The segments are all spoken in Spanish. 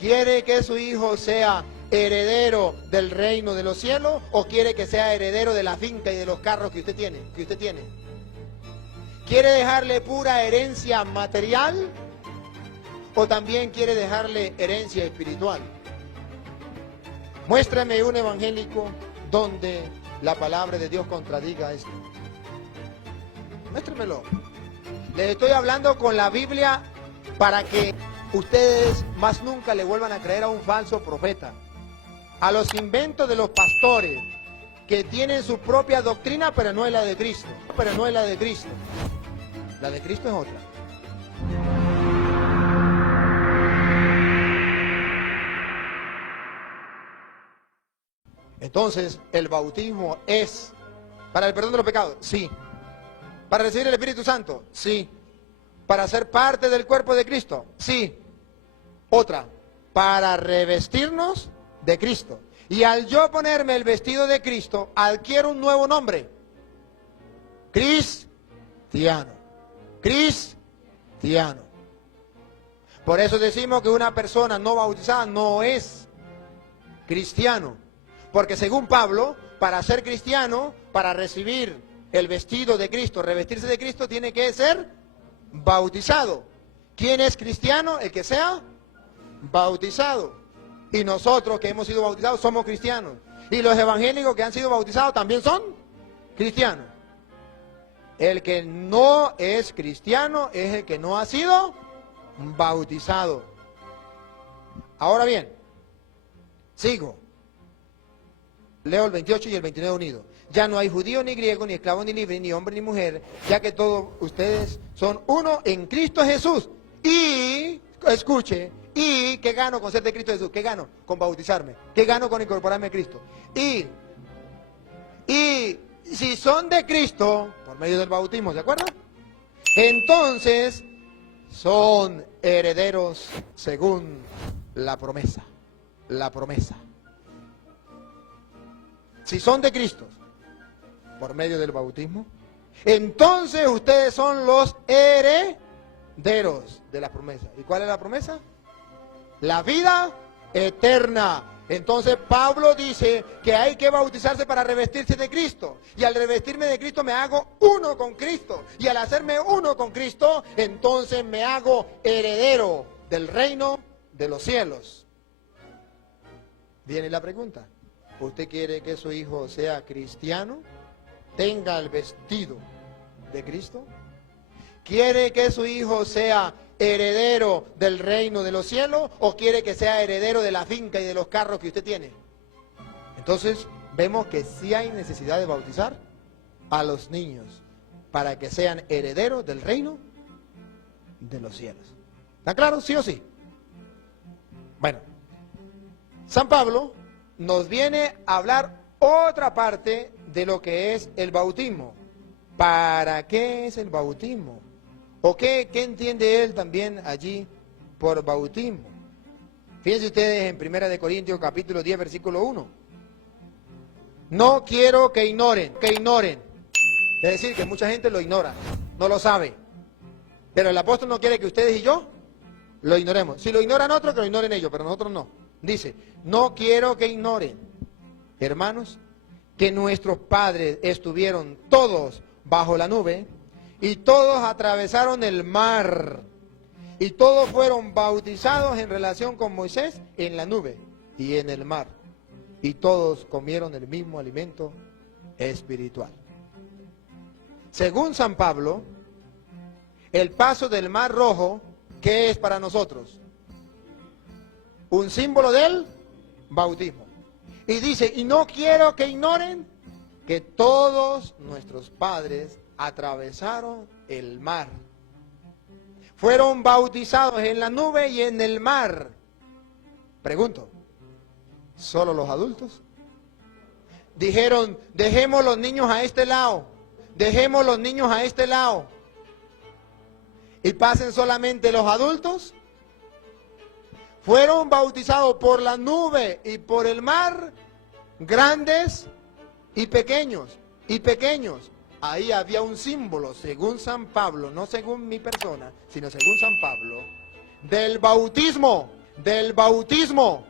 ¿Quiere que su hijo sea heredero del reino de los cielos o quiere que sea heredero de la finca y de los carros que usted tiene? ¿Quiere dejarle pura herencia material o también quiere dejarle herencia espiritual? Muéstrame un evangélico donde la palabra de Dios contradiga esto. Muéstremelo. Les estoy hablando con la Biblia para que ustedes más nunca le vuelvan a creer a un falso profeta, a los inventos de los pastores que tienen su propia doctrina, pero no es la de Cristo. La de Cristo es otra. Entonces, ¿el bautismo es para el perdón de los pecados? Sí. ¿Para recibir el Espíritu Santo? Sí. ¿Para ser parte del cuerpo de Cristo? Sí. Otra, para revestirnos de Cristo. Y al yo ponerme el vestido de Cristo, adquiero un nuevo nombre. Cristiano. Cristiano. Por eso decimos que una persona no bautizada no es cristiano. Porque según Pablo, para ser cristiano, para recibir el vestido de Cristo, revestirse de Cristo, tiene que ser bautizado. ¿Quién es cristiano? El que sea bautizado. Y nosotros que hemos sido bautizados somos cristianos. Y los evangélicos que han sido bautizados también son cristianos. El que no es cristiano es el que no ha sido bautizado. Ahora bien, sigo. Leo el 28 y el 29 unidos. Ya no hay judío ni griego, ni esclavo ni libre, ni hombre ni mujer, ya que todos ustedes son uno en Cristo Jesús. Y, escuche, ¿y qué gano con ser de Cristo Jesús? ¿Qué gano con bautizarme? ¿Qué gano con incorporarme a Cristo? Y si son de Cristo, por medio del bautismo, ¿se acuerdan? Entonces, son herederos según la promesa. La promesa. Si son de Cristo, por medio del bautismo, entonces ustedes son los herederos de la promesa. ¿Y cuál es la promesa? La vida eterna. Entonces Pablo dice que hay que bautizarse para revestirse de Cristo. Y al revestirme de Cristo me hago uno con Cristo. Y al hacerme uno con Cristo, entonces me hago heredero del reino de los cielos. Viene la pregunta. ¿Usted quiere que su hijo sea cristiano? ¿Tenga el vestido de Cristo? ¿Quiere que su hijo sea heredero del reino de los cielos? ¿O quiere que sea heredero de la finca y de los carros que usted tiene? Entonces vemos que sí hay necesidad de bautizar a los niños para que sean herederos del reino de los cielos. ¿Está claro? ¿Sí o sí? Bueno, San Pablo nos viene a hablar otra parte de lo que es el bautismo. ¿Para qué es el bautismo? ¿O qué entiende él también allí por bautismo? Fíjense ustedes en 1 Corintios capítulo 10, versículo 1. No quiero que ignoren. Es decir, que mucha gente lo ignora, no lo sabe. Pero el apóstol no quiere que ustedes y yo lo ignoremos. Si lo ignoran otros, que lo ignoren ellos, pero nosotros no. Dice, no quiero que ignoren, hermanos, que nuestros padres estuvieron todos bajo la nube y todos atravesaron el mar y todos fueron bautizados en relación con Moisés en la nube y en el mar y todos comieron el mismo alimento espiritual. Según San Pablo, el paso del Mar Rojo, ¿qué es para nosotros? Un símbolo del bautismo. Y dice, y no quiero que ignoren que todos nuestros padres atravesaron el mar. Fueron bautizados en la nube y en el mar. Pregunto, ¿solo los adultos? Dijeron, dejemos los niños a este lado, dejemos los niños a este lado. ¿Y pasen solamente los adultos? Fueron bautizados por la nube y por el mar, grandes y pequeños, Ahí había un símbolo, según San Pablo, no según mi persona, sino según San Pablo, del bautismo. del bautismo.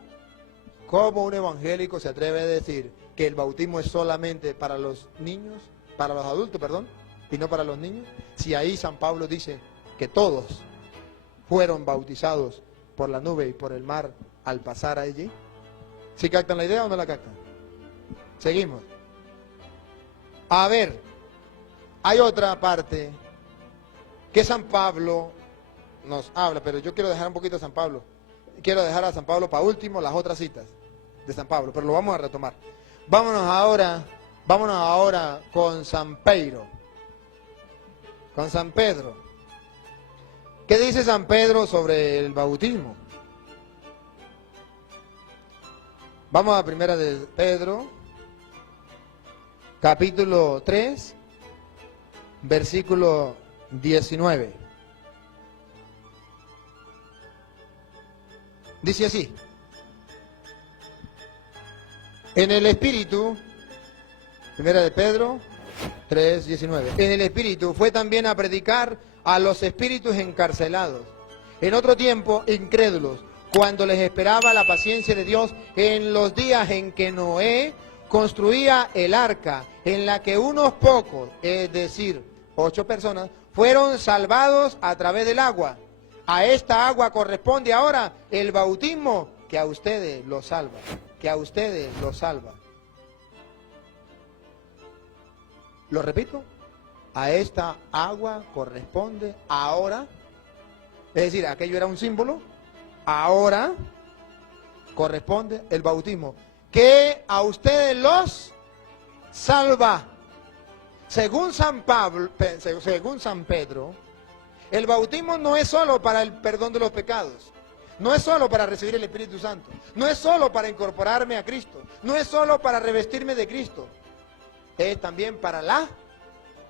¿Cómo un evangélico se atreve a decir que el bautismo es solamente para los niños, para los adultos, perdón, y no para los niños? Si ahí San Pablo dice que todos fueron bautizados por la nube y por el mar al pasar allí. ¿Sí captan la idea o no la captan? Seguimos. A ver, hay otra parte que San Pablo nos habla, pero yo quiero dejar un poquito a San Pablo. Quiero dejar a San Pablo para último las otras citas de San Pablo, pero lo vamos a retomar. Vámonos ahora con San Pedro. Con San Pedro. ¿Qué dice San Pedro sobre el bautismo? Vamos a primera de Pedro, capítulo 3, versículo 19. Dice así: en el Espíritu, primera de Pedro 3:19, en el Espíritu fue también a predicar a los espíritus encarcelados, en otro tiempo incrédulos, cuando les esperaba la paciencia de Dios en los días en que Noé construía el arca, en la que unos pocos, es decir, 8 personas, fueron salvados a través del agua. A esta agua corresponde ahora el bautismo que a ustedes los salva, que a ustedes los salva. Lo repito, a esta agua corresponde ahora, es decir, aquello era un símbolo, ahora corresponde el bautismo que a ustedes los salva. Según San Pedro, el bautismo no es solo para el perdón de los pecados, no es solo para recibir el Espíritu Santo, no es solo para incorporarme a Cristo, no es solo para revestirme de Cristo, es también para la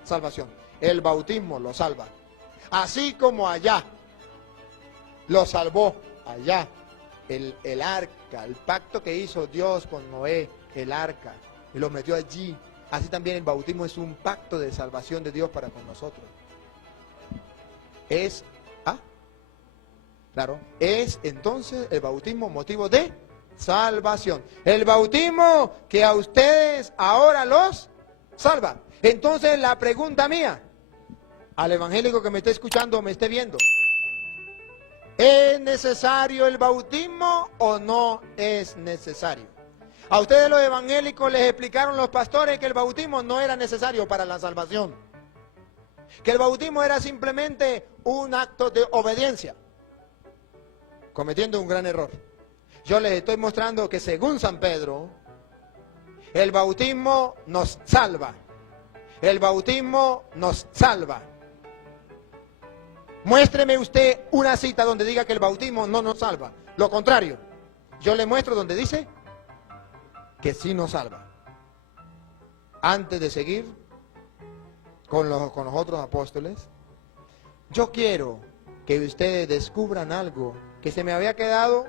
salvación. El bautismo lo salva. Así como allá lo salvó, allá, el arca, el pacto que hizo Dios con Noé, el arca, y lo metió allí. Así también el bautismo es un pacto de salvación de Dios para con nosotros. Es entonces el bautismo motivo de salvación. El bautismo que a ustedes ahora los salva. Entonces la pregunta mía, al evangélico que me esté escuchando o me esté viendo, ¿es necesario el bautismo o no es necesario? A ustedes los evangélicos les explicaron los pastores que el bautismo no era necesario para la salvación, que el bautismo era simplemente un acto de obediencia, cometiendo un gran error. Yo les estoy mostrando que según San Pedro, el bautismo nos salva. El bautismo nos salva. Muéstreme usted una cita donde diga que el bautismo no nos salva. Lo contrario, yo le muestro donde dice que sí nos salva. Antes de seguir con los otros apóstoles, yo quiero que ustedes descubran algo que se me había quedado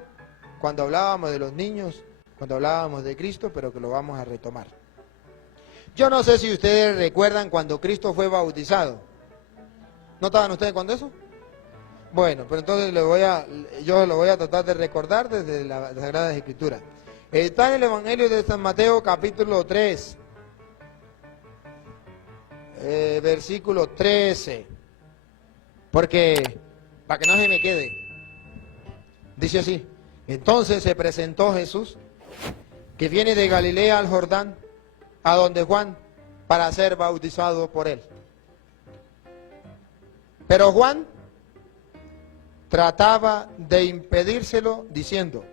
cuando hablábamos de los niños, cuando hablábamos de Cristo, pero que lo vamos a retomar. Yo no sé si ustedes recuerdan cuando Cristo fue bautizado. ¿No estaban ustedes cuando eso? Bueno, pero entonces yo lo voy a tratar de recordar desde la Sagrada Escritura. Está en el Evangelio de San Mateo, capítulo 3, versículo 13. Porque, para que no se me quede, dice así: entonces se presentó Jesús, que viene de Galilea al Jordán, a donde Juan, para ser bautizado por él. Pero Juan trataba de impedírselo, diciendo: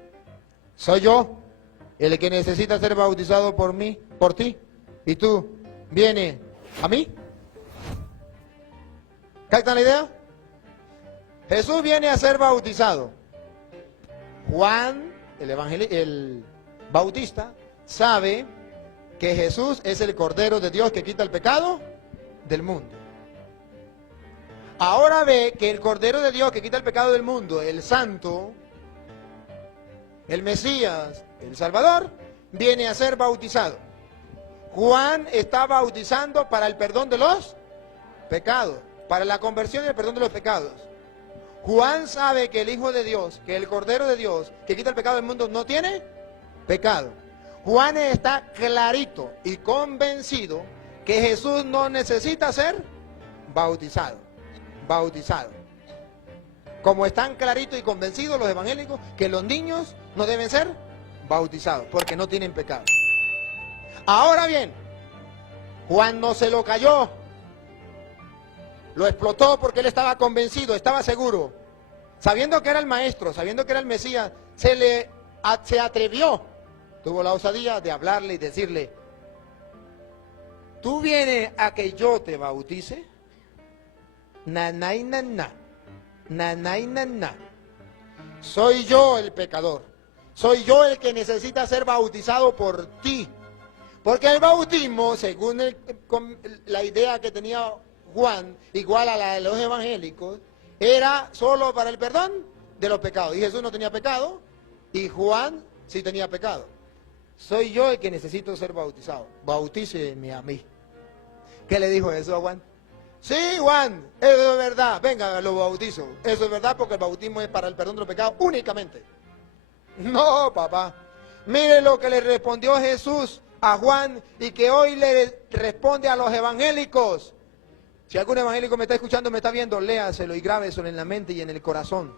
soy yo el que necesita ser bautizado por ti, y tú vienes a mí. ¿Captan la idea? Jesús viene a ser bautizado. Juan, el bautista, sabe que Jesús es el Cordero de Dios que quita el pecado del mundo. Ahora ve que el Cordero de Dios que quita el pecado del mundo, el Santo, el Mesías, el Salvador, viene a ser bautizado. Juan está bautizando para el perdón de los pecados, para la conversión y el perdón de los pecados. Juan sabe que el Hijo de Dios, que el Cordero de Dios, que quita el pecado del mundo, no tiene pecado. Juan está clarito y convencido que Jesús no necesita ser bautizado. Como están claritos y convencidos los evangélicos que los niños no deben ser bautizados porque no tienen pecado. Ahora bien, Juan no se lo cayó, lo explotó porque él estaba convencido, estaba seguro, sabiendo que era el maestro, sabiendo que era el Mesías, se atrevió, tuvo la osadía de hablarle y decirle: ¿tú vienes a que yo te bautice? Nanay, naná. Nanay, naná. Soy yo el pecador. Soy yo el que necesita ser bautizado por ti. Porque el bautismo, según la idea que tenía Juan, igual a la de los evangélicos, era solo para el perdón de los pecados. Y Jesús no tenía pecado, y Juan sí tenía pecado. Soy yo el que necesito ser bautizado. Bautíceme a mí. ¿Qué le dijo Jesús a Juan? Sí, Juan, eso es verdad. Venga, lo bautizo. Eso es verdad porque el bautismo es para el perdón de los pecados únicamente. No, papá. Mire lo que le respondió Jesús a Juan y que hoy le responde a los evangélicos. Si algún evangélico me está escuchando, me está viendo, léaselo y grábeselo en la mente y en el corazón.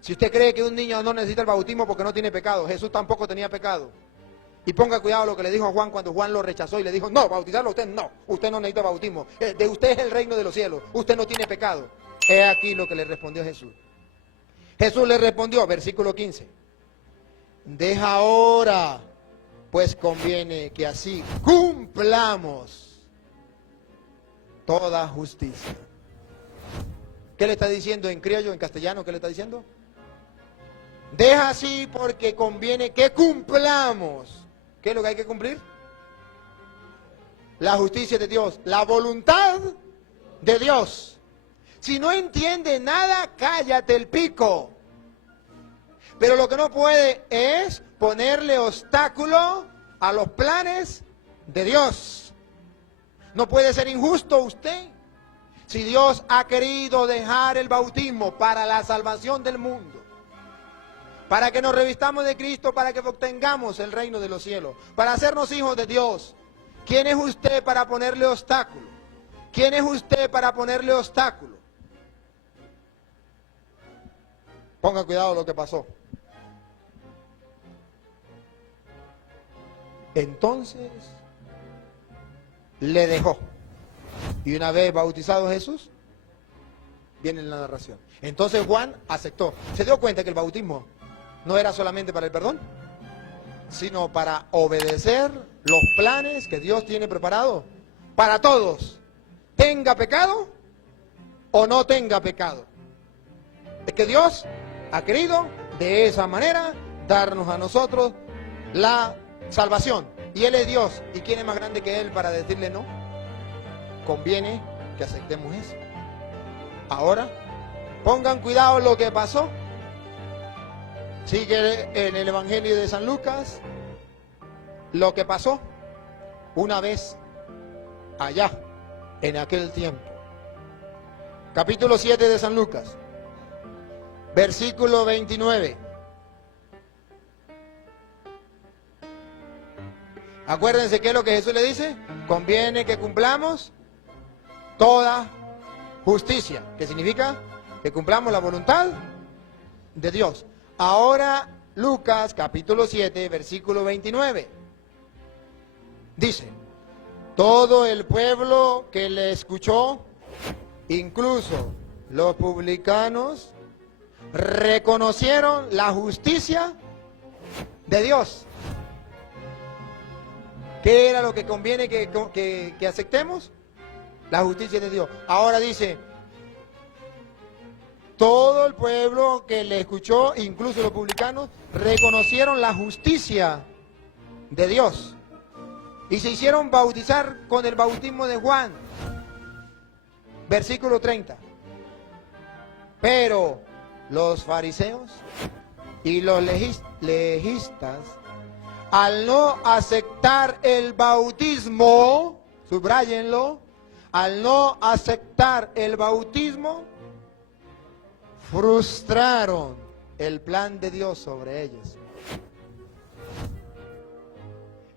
Si usted cree que un niño no necesita el bautismo porque no tiene pecado, Jesús tampoco tenía pecado. Y ponga cuidado lo que le dijo a Juan cuando Juan lo rechazó y le dijo: no, bautizarlo usted no necesita bautismo. De usted es el reino de los cielos, usted no tiene pecado. He aquí lo que le respondió Jesús. Jesús le respondió, versículo 15: deja ahora, pues conviene que así cumplamos toda justicia. ¿Qué le está diciendo en criollo, en castellano? ¿Qué le está diciendo? Deja así porque conviene que cumplamos. ¿Qué es lo que hay que cumplir? La justicia de Dios, la voluntad de Dios. Si no entiende nada, cállate el pico. Pero lo que no puede es ponerle obstáculo a los planes de Dios. No puede ser injusto usted. Si Dios ha querido dejar el bautismo para la salvación del mundo, para que nos revistamos de Cristo, para que obtengamos el reino de los cielos, para hacernos hijos de Dios, ¿quién es usted para ponerle obstáculo? ¿Quién es usted para ponerle obstáculo? Ponga cuidado lo que pasó. Entonces le dejó. Y una vez bautizado Jesús, viene la narración. Entonces Juan aceptó. Se dio cuenta que el bautismo no era solamente para el perdón, sino para obedecer los planes que Dios tiene preparados para todos. Tenga pecado o no tenga pecado. Es que Dios ha querido de esa manera darnos a nosotros la salvación. Y Él es Dios. ¿Y quién es más grande que Él para decirle no? Conviene que aceptemos eso. Ahora, pongan cuidado lo que pasó. Sigue en el Evangelio de San Lucas lo que pasó una vez allá, en aquel tiempo. Capítulo 7 de San Lucas, versículo 29. Acuérdense qué es lo que Jesús le dice: conviene que cumplamos toda justicia. ¿Qué significa? Que cumplamos la voluntad de Dios. Ahora Lucas capítulo 7 versículo 29 dice: todo el pueblo que le escuchó, incluso los publicanos, reconocieron la justicia de Dios. ¿Qué era lo que conviene que aceptemos? La justicia de Dios. Ahora dice: todo el pueblo que le escuchó, incluso los publicanos, reconocieron la justicia de Dios y se hicieron bautizar con el bautismo de Juan. Versículo 30. Pero los fariseos y los legistas, al no aceptar el bautismo, subrayenlo, al no aceptar el bautismo, frustraron el plan de Dios sobre ellos.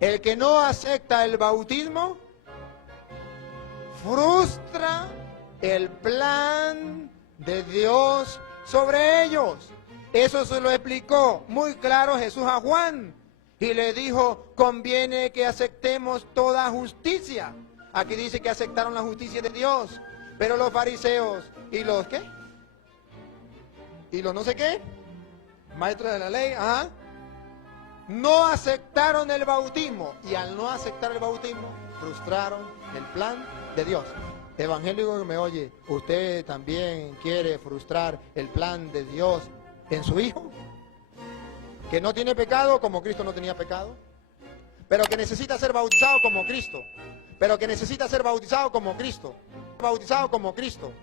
El que no acepta el bautismo frustra el plan de Dios sobre ellos. Eso se lo explicó muy claro Jesús a Juan y le dijo: conviene que aceptemos toda justicia. Aquí dice que aceptaron la justicia de Dios, pero los fariseos y los ¿qué? Y los no sé qué, maestros de la ley, no aceptaron el bautismo, y al no aceptar el bautismo frustraron el plan de Dios. Evangélico que me oye, ¿usted también quiere frustrar el plan de Dios en su hijo? Que no tiene pecado como Cristo no tenía pecado, pero que necesita ser bautizado como Cristo, pero que necesita ser bautizado como Cristo, bautizado como Cristo.